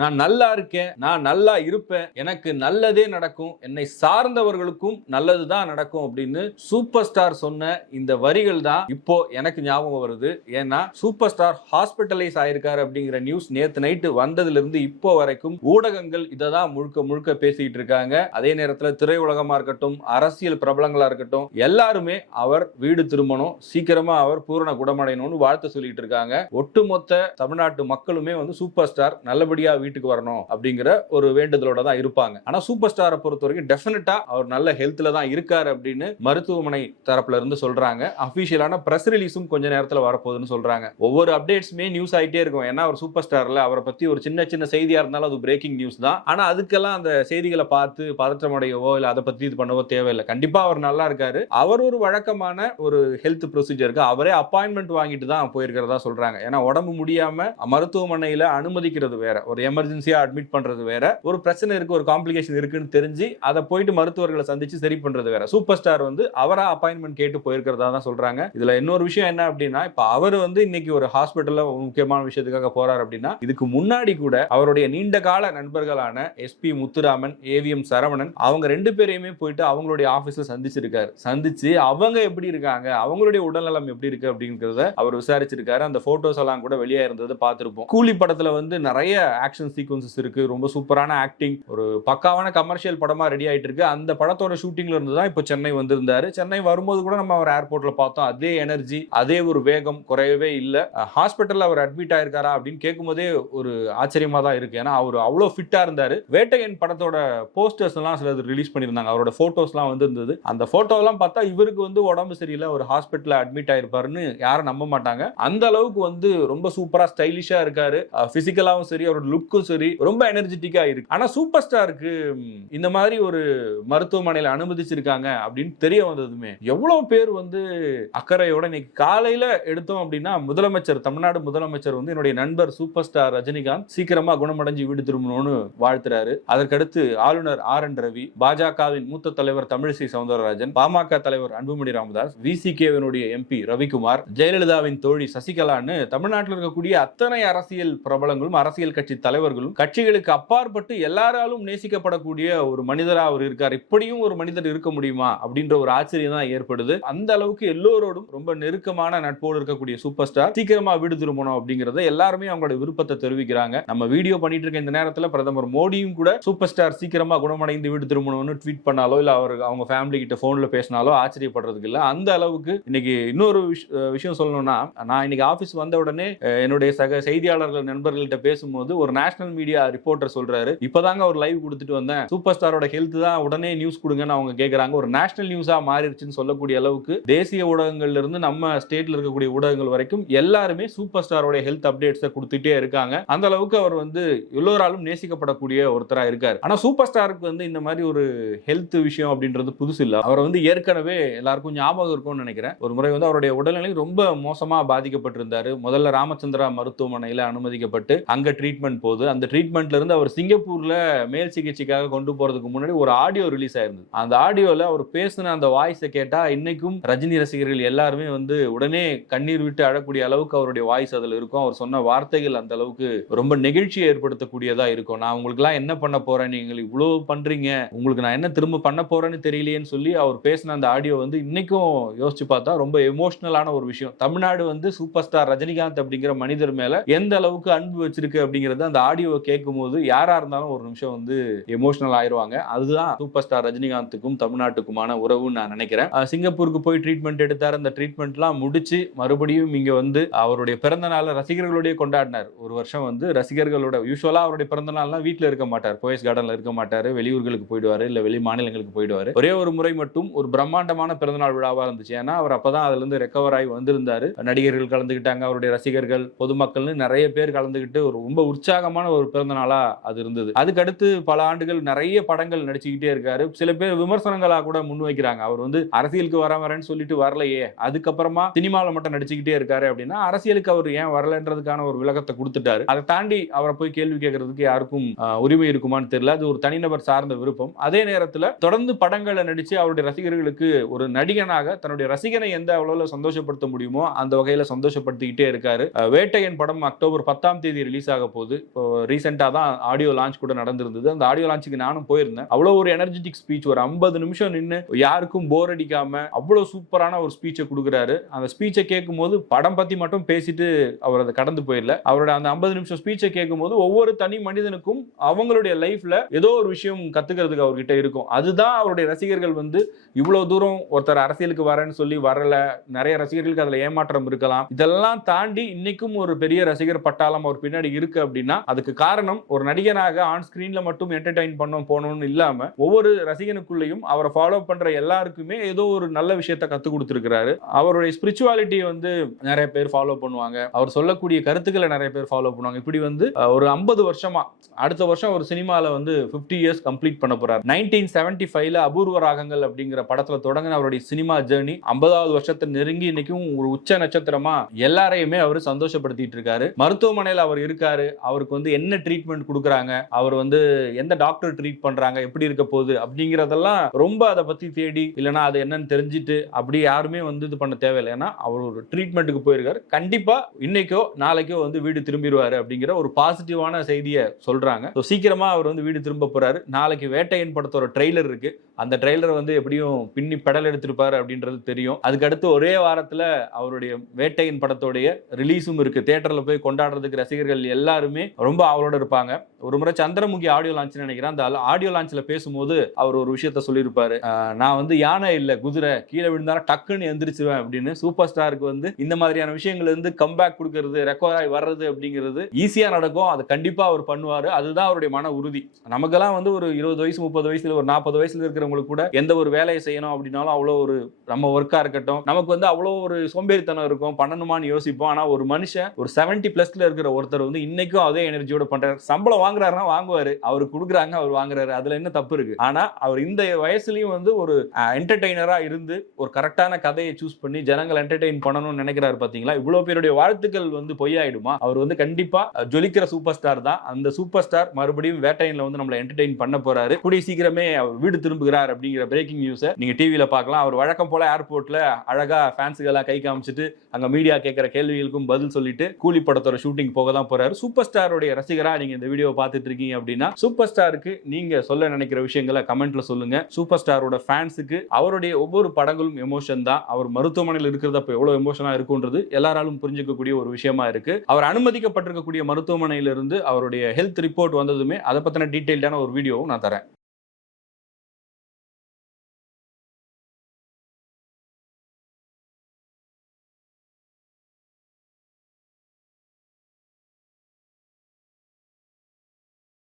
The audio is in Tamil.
நான் நல்லா இருக்கேன் நான் நல்லா இருப்பேன் எனக்கு நல்லதே நடக்கும் என்னை சார்ந்தவர்களுக்கும் நல்லது தான் நடக்கும் அப்படின்னு சூப்பர் ஸ்டார் சொன்ன இந்த வரிகள் தான் இப்போ எனக்கு ஞாபகம் வருது. ஏன்னா சூப்பர் ஸ்டார் ஹாஸ்பிட்டலைஸ் ஆயிருக்காரு அப்படிங்கிற நியூஸ் நேத்து நைட்டு வந்ததுல இருந்து இப்போ வரைக்கும் ஊடகங்கள் இதை தான் முழுக்க முழுக்க பேசிக்கிட்டு இருக்காங்க. அதே நேரத்தில் திரையுலகமா இருக்கட்டும் அரசியல் பிரபலங்களா இருக்கட்டும் எல்லாருமே அவர் வீடு திரும்பணும் சீக்கிரமா அவர் பூரண குணமடையணும்னு வாழ்த்து சொல்லிட்டு இருக்காங்க. ஒட்டுமொத்த தமிழ்நாட்டு மக்களுமே வந்து சூப்பர் ஸ்டார் நல்லபடியா வீட்டுக்கு வரணும் அப்படிங்கிற ஒரு வேண்டுதலோட தான் இருப்பாங்க. ஆனா சூப்பர் ஸ்டாரை பொறுத்த வரைக்கும் டெஃபினட்டா அவர் நல்ல ஹெல்த்ல தான் இருக்காரு அப்படின்னு மருத்துவமனை தரப்புல இருந்து சொல்றாங்க. அபிஷியலான பிரஸ் ரிலீஸும் கொஞ்ச நேரத்துல வரப்போகுதுன்னு சொல்றாங்க. ஒவ்வொரு அப்டேட்ஸுமே நியூஸ் ஆயிட்டே இருக்கும். ஏன்னா அவர் சூப்பர் ஸ்டார்ல அவரை பத்தி ஒரு சின்ன சின்ன செய்தியா இருந்தாலும் அது பிரேக்கிங் நியூஸ் தான். ஆனா அதுக்கெல்லாம் அந்த செய்திகளை பார்த்து பதற்றமடையவோ இல்ல அதை பத்தி இது பண்ணவோ தேவையில்லை. கண்டிப்பா அவர் நல்லா இருக்காரு. அவர் ஒரு வழக்கமான ஒரு ஹெல்த் ப்ரொசீஜருக்கு அவரே அப்பாயின்மெண்ட் வாங்கிட்டு தான் போயிருக்கிறதா சொல்றாங்க. ஏன்னா உடம்பு முடியாம மருத்துவமனையில அனுமதிக்கிறது வேற. ஒரு எமர்ஜென்சியா அட்மிட் பண்றது வேற. ஒரு பிரச்சனை இருக்கு ஒரு காம்ப்ளிகேஷன் இருக்குன்னு தெரிஞ்சு அதை போயிட்டு மருத்துவர்களை சந்திச்சு சரி பண்றது வேற. சூப்பர் ஸ்டார் வந்து அவரா அப்பாயின்மெண்ட் கேட்டு போயிருக்கிறதா தான் சொல்றாங்க. இதுல இன்னொரு விஷயம் என்ன அப்படின்னா இப்ப அவர் வந்து இன்னைக்கு ஒரு ஹாஸ்பிட்டல்ல முக்கியமான விஷயத்துக்காக போறாரு அப்படின்னா இதுக்கு முன்னாடி கூட அவருடைய நீண்ட கால நண்பர்களான எஸ்பி முத்துராமன் ஏவிஎம் சரவணன் அவங்க ரெண்டு பேரையுமே போயிட்டு அவங்களுடைய ஆபீஸ்ல சந்திச்சிருக்காரு. சந்திச்சு அவங்க எப்படி இருக்காங்க அவங்களுடைய உடல்நலம் எப்படி இருக்கு அப்படிங்கறத அவர் விசாரிச்சிருக்காரு. அந்த போட்டோஸ் எல்லாம் கூட வெளியே இருந்தது பார்த்திருப்போம். கூலி படத்துல வந்து நிறைய ஆக்ஷன் சீக்வன்சஸ் இருக்கு. ரொம்ப சூப்பரான ஆக்டிங் ஒரு பக்காவான கமர்ஷியல் படமாக ரெடி ஆகிட்டு இருக்கு. அந்த படத்தோட ஷூட்டிங்ல இருந்து தான் இப்போ சென்னை வந்திருந்தாரு. சென்னை வரும்போது கூட நம்ம அவர் ஏர்போர்ட்டில் பார்த்தோம். அதே எனர்ஜி அதே ஒரு வேகம் குறையவே இல்லை. ஹாஸ்பிட்டலில் அவர் அட்மிட் ஆயிருக்காரா அப்படின்னு கேட்கும்போதே ஒரு ஆச்சரியமாக தான் இருக்குது ஏன்னா அவர் அவ்வளோ ஃபிட்டாக இருந்தார். வேட்டையன் படத்தோட போஸ்டர்ஸ் எல்லாம் சிலது ரிலீஸ் பண்ணியிருந்தாங்க. அவரோட ஃபோட்டோஸ்லாம் எல்லாம் வந்திருந்தது. அந்த ஃபோட்டோலாம் பார்த்தா இவருக்கு வந்து உடம்பு சரியில்லை. ஒரு ஹாஸ்பிட்டலில் அட்மிட் ஆயிருப்பாருன்னு யாரும் நம்ப மாட்டாங்க. அந்த அளவுக்கு வந்து ரொம்ப சூப்பராக ஸ்டைலிஷாக இருக்காரு. ஃபிசிக்கலாகவும் சரி அவரோட லுக்கும் சரி ரொம்ப எனர்ஜெட்டிக்காக இருக்கு. ஆனால் சூப்பர் ஸ்டாருக்கு இந்த மாதிரி ஒரு மருத்துவமனையில் அனுமதிச்சிருக்காங்க அப்படின்னு தெரிய வந்ததுமே எவ்வளோ பேர் வந்து அக்கறையோட இன்னைக்கு காலையில் எடுத்தோம் அப்படின்னா முதலமைச்சர் தமிழ்நாடு முதலமைச்சர் வந்து என்னுடைய நண்பர் சூப்பர் ஸ்டார் ரஜினிகாந்த் சீக்கிரமாக குணமடைஞ்சு வீடு திரும்பணும்னு வாழ்த்துறாரு. அதற்கடுத்து ஆளுநர் ஆர் என் ரவி பாஜகவின் மூத்த தலைவர் தமிழிசை சவுந்தரராஜன் பாமக தலைவர் அன்புமணி ராமதாஸ் விசிகேவினுடைய எம்பி ரவிக்குமார் ஜெயலலிதாவின் தோழி சசிகலான்னு தமிழ்நாட்டில் இருக்கக்கூடிய அத்தனை அரசியல் பிரபலங்களும் அரசியல் கட்சி தலைவர்களும் கட்சிகளுக்கு அப்பாற்பட்டு எல்லாராலும் நேசிக்கப்படக்கூடிய ஒரு மனிதராக அவர் இருக்கார். இப்படியும் ஒரு மனிதர் இருக்க முடியுமா? அப்படின்ற ஒரு ஆச்சரியம் தான் ஏற்படுது. அந்த அளவுக்கு எல்லோரோடும் ரொம்ப நெருக்கமான நட்போடு இருக்கக்கூடிய சூப்பர் ஸ்டார் சீக்கிரமா வீடு திரும்பணும் அப்படிங்கறத எல்லாருமே அவங்களோட விருப்பத்தை தெரிவிக்கிறாங்க. நம்ம வீடியோ பண்ணிட்டு இருக்க இந்த நேரத்துல பிரதமர் மோடியும் கூட சூப்பர் ஸ்டார் சீக்கிரமா குணமடைந்து வீடு திரும்பணும்னு ட்வீட் பண்ணாலோ இல்ல அவர் அவங்க ஃபேமிலி கிட்ட போன்ல பேசினாலோ ஆச்சரியப்படுறதுக்கு இல்ல. அந்த அளவுக்கு இன்னைக்கு இன்னொரு விஷயம் சொல்லணும்னா நான் இன்னைக்கு ஆபீஸ் வந்த உடனே என்னுடைய சக செய்தியாளர்கள் நண்பர்கள்ட்ட பேசும்போது ஒரு நேஷனல் மீடியா ரிப்போர்ட்டர் சொல்றாரு. இப்பதாங்க ஒரு லைவ் கொடுத்துட்டு வந்தேன். சூப்பர் ஸ்டாரோட ஹெல்த் தான். உடனே நியூஸ் கொடுங்கன்னு அவங்க கேக்குறாங்க. ஒரு நேஷனல் நியூஸா மாறிடுச்சுன்னு சொல்லக்கூடிய அளவுக்கு தேசிய ஊடகங்கள்ல இருந்து நம்ம ஸ்டேட்ல இருக்கக்கூடிய ஊடகங்கள் வரைக்கும் எல்லாருமே சூப்பர் ஸ்டாரோட ஹெல்த் அப்டேட்ஸை கொடுத்துட்டே இருக்காங்க. அந்த அளவுக்கு அவர் வந்து எல்லோராலும் நேசிக்கப்படக்கூடிய ஒருத்தரா இருக்காரு. ஆனா சூப்பர் ஸ்டாருக்கு வந்து இந்த மாதிரி ஒரு ஹெல்த் விஷயம் அப்படின்றது புதுசு இல்ல. அவரை வந்து ஏற்கனவே எல்லாருக்கும் ஞாபகம் இருக்கும்னு நினைக்கிறேன். ஒரு முறை வந்து அவருடைய உடல்நிலை ரொம்ப மோசமா பாதிக்கப்பட்டிருந்தாரு. முதல்ல ராமச்சந்திரா மருத்துவமனையில அனுமதிக்கப்பட்டு அங்க ட்ரீட்மெண்ட் போது அந்த ட்ரீட்மெண்ட்ல இருந்து அவர் சிங்கப்பூர்ல மேல் சிகிச்சைக்காக கொண்டு போறதுக்கு முன்னாடி ஒரு ஆடியோ ரிலீஸ் ஆயிருந்தது. அந்த ஆடியோல அவர் பேசின அந்த வாய்ஸை கேட்டா இன்னைக்கும் ரஜினி ரசிகர்கள் எல்லாருமே வந்து உடனே கண்ணீர் விட்டு அழக்கூடிய அளவுக்கு அவருடைய வாய்ஸ் அதுல இருக்கும். அவர் சொன்ன வார்த்தைகள் அந்த அளவுக்கு ரொம்ப நெகிழ்ச்சியை ஏற்படுத்தக்கூடியதா இருக்கும். நான் உங்களுக்கு எல்லாம் என்ன பண்ண போறேன்? நீங்கள் இவ்வளவு பண்றீங்க. உங்களுக்கு நான் என்ன திரும்ப பண்ண போறேன்னு தெரியலையேன்னு சொல்லி அவர் பேசின அந்த ஆடியோ வந்து இன்னைக்கும் யோசிச்சு பார்த்தா ரொம்ப எமோஷனலான ஒரு விஷயம். தமிழ்நாடு வந்து சூப்பர் ஸ்டார் ரஜினிகாந்த் அப்படிங்கிற மனிதர் மேல எந்த அளவுக்கு அன்பு வச்சிருக்கு அப்படிங்கறது அந்த ஆடியோவை கேட்கும் போது யாரா இருந்தாலும் ஒரு நிமிஷம் வந்து எமோஷனல் ஆயிருவாங்க. அதுதான் சூப்பர் ஸ்டார் ரஜினிகாந்துக்கும் தமிழ்நாட்டுக்குமான உறவுன்னு நான் நினைக்கிறேன். சிங்கப்பூருக்கு போய் ட்ரீட்மெண்ட் எடுத்தார். அந்த ட்ரீட்மெண்ட்லாம் முடிச்சு மறுபடியும் இங்க வந்து அவருடைய பிறந்த நாளை ரசிகர்களுடைய கொண்டாடினார். ஒரு வருஷம் வந்து ரசிகர்களோட யூஸ்வலா அவருடைய பிறந்த நாள்லாம் வீட்டில் இருக்க மாட்டார். போயஸ் கார்டன்ல இருக்க மாட்டாரு. வெளியூர்களுக்கு போயிடுவாரு. இல்ல வெளி மாநிலங்களுக்கு போயிடுவாரு. ஒரே ஒரு முறை மட்டும் ஒரு பிரம்மாண்டமான பிறந்தநாள் விழாவா இருந்துச்சு. ஏன்னா அவர் அப்பதான் அதுல இருந்து ரெக்கவர் ஆகி வந்திருந்தாரு. நடிகர்கள் கலந்துக்கிட்டாங்க. அவருடைய ரசிகர்கள் பொதுமக்கள்னு நிறைய பேர் கலந்துக்கிட்டு ஒரு ரொம்ப உற்சாகமான ஒரு பிறந்த நாளா அது இருந்தது. அதுக்கடுத்து பல ஆண்டுகள் நிறைய படங்கள் நடிச்சுக்கிட்டே இருக்காரு. சில பேர் விமர்சனங்களா கூட முன்வைக்கிறாங்க. அவர் வந்து அரசியலுக்கு வர வரேன்னு சொல்லிட்டு வரலையே. அதுக்கப்புறமா சினிமாவில் மட்டும் நடிச்சுக்கிட்டே இருக்காரு அப்படின்னா அரசியலுக்கு அவர் ஏன் வரலன்றதுக்கான ஒரு விளக்கத்தை கொடுத்துட்டாரு. அதை தாண்டி அவரை போய் கேள்வி கேட்கறதுக்கு யாருக்கும் உரிமை இருக்குமான்னு தெரியல. அது ஒரு தனிநபர் சார்ந்த விருப்பம். அதே நேரத்தில் தொடர்ந்து படங்களை நடிச்சு அவருடைய ரசிகர்களுக்கு ஒரு நடிகனாக தன்னுடைய ரசிகனை எந்த அளவுல சந்தோஷப்படுத்த முடியுமோ அந்த வகையில சந்தோஷப்படுத்திக்கிட்டே இருக்காரு. வேட்டையன் படம் அக்டோபர் பத்தாம் தேதி ரிலீஸ் ஆக போகுது. இப்போ ரீசெண்டாக தான் ஆடியோ லான்ச் கூட நடந்திருந்தது. அந்த ஆடியோ லான்ச்சுக்கு நானும் போயிருந்தேன். அவ்வளோ ஒரு எனர்ஜெட்டிக் ஸ்பீச் ஒரு ஐம்பது நிமிஷம் நின்று யாருக்கும் போர் அடிக்காம அவ்வளோ சூப்பரான ஒரு ஸ்பீச்சை கொடுக்குறாரு. அந்த ஸ்பீச்சை கேட்கும் போது படம் பற்றி மட்டும் பேசிட்டு அவர் அதை கடந்து போயிடல. அவரோட அந்த ஐம்பது நிமிஷம் ஸ்பீச்சை கேட்கும் போது ஒவ்வொரு தனி மனிதனுக்கும் அவங்களுடைய லைஃப்ல ஏதோ ஒரு விஷயம் கத்துக்கிறதுக்கு அவர்கிட்ட இருக்கும். அதுதான் அவருடைய ரசிகர்கள் வந்து இவ்வளோ தூரம் ஒருத்தர் அரசியலுக்கு வரேன்னு சொல்லி வரல. நிறைய ரசிகர்களுக்கு அதில் ஏமாற்றம் இருக்கலாம். இதெல்லாம் தாண்டி இன்னைக்கும் ஒரு பெரிய ரசிகர் பட்டாளம் அவர் பின்னாடி இருக்கு அப்படின்னா அதுக்கு காரணம் ஒரு நடிகனாக ஆன் ஸ்கிரீன்ல மட்டும் என்டர்டைன் பண்ண போனோம்னு இல்லாம ஒவ்வொரு ரசிகனுக்குள்ளேயும் அவரை ஃபாலோ பண்ற எல்லாருக்குமே ஏதோ ஒரு நல்ல விஷயத்த கத்து கொடுத்துருக்கிறாரு. அவருடைய ஸ்பிரிச்சுவாலிட்டியை வந்து நிறைய பேர் ஃபாலோ பண்ணுவாங்க. அவர் சொல்லக்கூடிய கருத்துக்களை நிறைய பேர் ஃபாலோ பண்ணுவாங்க. இப்படி வந்து ஒரு ஐம்பது வருஷமா அடுத்த வருஷம் ஒரு சினிமாவில் வந்து 50 இயர்ஸ் கம்ப்ளீட் பண்ண போறார். நைன்டீன் செவன்டி ஃபைவ்ல அபூர்வ ராகங்கள் அப்படிங்கிற படத்துல தொடங்கின அவருடைய சினிமா ஜேர்னி ஐம்பதாவது வருஷத்தை நெருங்கி இன்னைக்கும் ஒரு உச்ச நட்சத்திரமா எல்லாரையுமே அவர் சந்தோஷப்படுத்திட்டு இருக்காரு. மருத்துவமனையில் அவர் இருக்காரு. அவருக்கு வந்து என்ன ட்ரீட்மெண்ட் கொடுக்குறாங்க? அவர் வந்து எந்த டாக்டர் ட்ரீட் பண்றாங்க? எப்படி இருக்க போகுது? அப்படிங்கிறதெல்லாம் ரொம்ப அதை பத்தி தேடி இல்லைன்னா அது என்னன்னு தெரிஞ்சுட்டு அப்படி யாருமே வந்து இது பண்ண தேவையில்லை. ஏன்னா அவர் ஒரு ட்ரீட்மெண்ட்டுக்கு போயிருக்காரு. கண்டிப்பா இன்னைக்கோ நாளைக்கோ வந்து வீடு திரும்பிடுவாரு அப்படிங்கிற ஒரு பாசிட்டிவான செய்தியை சொல்றாங்க. ஸோ சீக்கிரமா அவர் வந்து வீடு திரும்ப போறாரு. நாளைக்கு வேட்டையன் படத்தோட ட்ரெய்லர் இருக்கு. அந்த ட்ரெய்லர் வந்து எப்படியும் பின்னி பெடல் எடுத்திருப்பாரு அப்படின்றது தெரியும். அதுக்கடுத்து ஒரே வாரத்தில் அவருடைய வேட்டையின் படத்தோடைய ரிலீஸும் இருக்கு. தேட்டரில் போய் கொண்டாடுறதுக்கு ரசிகர்கள் எல்லாருமே ரொம்ப ரொம்ப ஆவலோடு இருப்பாங்க. ஒரு முறை சந்திரமுகி ஆடியோ லான்ச் நினைக்கிறேன். அந்த ஆடியோ லான்ச்ல பேசும்போது அவர் ஒரு விஷயத்த சொல்லியிருப்பாரு. நான் வந்து யானை இல்லை குதிரை கீழே விழுந்தாலும் டக்குன்னு எந்திரிச்சிருவேன் அப்படின்னு சூப்பர் ஸ்டாருக்கு வந்து இந்த மாதிரியான விஷயங்கள் இருந்து கம்பேக் கொடுக்கறது ரெக்கவர் ஆகி வர்றது அப்படிங்கிறது ஈஸியா நடக்கும். அதை கண்டிப்பா அவர் பண்ணுவாரு. அதுதான் அவருடைய மன உறுதி. நமக்கெல்லாம் வந்து ஒரு இருபது வயசு முப்பது வயசுல ஒரு நாற்பது வயசுல இருக்கிறவங்களுக்கு கூட எந்த ஒரு வேலையை செய்யணும் அப்படின்னாலும் அவ்வளோ ஒரு நம்ம ஒர்க்கா இருக்கட்டும். நமக்கு வந்து அவ்வளோ ஒரு சோம்பேறித்தனம் இருக்கும். பண்ணணுமான்னு யோசிப்போம். ஆனா ஒரு மனுஷன் ஒரு 70 பிளஸ்ல இருக்கிற ஒருத்தர் வந்து இன்னைக்கும் அதே எனர்ஜியோட பண்றாரு. சம்பளம் வாங்குறாருன்னா வாங்குவாரு. அவர் கொடுக்குறாங்க அவர் வாங்குறாரு. அதுல என்ன தப்பு இருக்கு? ஆனா அவர் இந்த வயசுலயும் வந்து ஒரு என்டர்டெய்னரா இருந்து ஒரு கரெக்டான கதையை சூஸ் பண்ணி ஜனங்கள் என்டர்டெயின் பண்ணணும்னு நினைக்கிறாரு பாத்தீங்களா? இவ்வளவு பேருடைய வாழ்த்துக்கள் வந்து பொய்யாயிடுமா? அவர் வந்து கண்டிப்பா ஜொலிக்கிற சூப்பர் ஸ்டார் தான். அந்த சூப்பர் ஸ்டார் மறுபடியும் வேட்டையன்ல வந்து நம்மளை என்டர்டெயின் பண்ண போறாரு. கூடிய சீக்கிரமே அவர் வீடு திரும்புகிறார் அப்படிங்கிற பிரேக்கிங் நியூஸை நீங்க டிவியில பார்க்கலாம் அவர் வழக்கம் போல ஏர்போர்ட்ல அழகா ஃபேன்ஸுக்கெல்லாம் கை காமிச்சிட்டு அங்க மீடியா கேட்கிற கேள்விகளுக்கும் பதில் சொல்லிட்டு கூலி படத்தோட ஷூட்டிங் போக தான் போறாரு. சூப்பர் ஸ்டாருடைய ரசிகரா நீங்க இந்த வீடியோ பார்த்துட்டு இருக்கீங்க அப்படின்னா சூப்பர் ஸ்டாருக்கு நீங்க சொல்ல நினைக்கிற விஷயங்களை கமெண்ட்ல சொல்லுங்க. சூப்பர் ஸ்டாரோட ஃபேன்ஸுக்கு அவருடைய ஒவ்வொரு படங்களும் எமோஷன் தான். அவர் மருத்துவமனையில் இருக்கிறது அப்போ எவ்வளவு எமோஷனா இருக்குன்றது எல்லாராலும் புரிஞ்சுக்கக்கூடிய ஒரு விஷயமா இருக்கு. அவர் அனுமதிக்கப்பட்டிருக்கக்கூடிய மருத்துவமனையிலிருந்து அவருடைய ஹெல்த் ரிப்போர்ட் வந்ததுமே அதை பத்தின டீட்டெயில்டான ஒரு வீடியோவும் நான் தரேன்.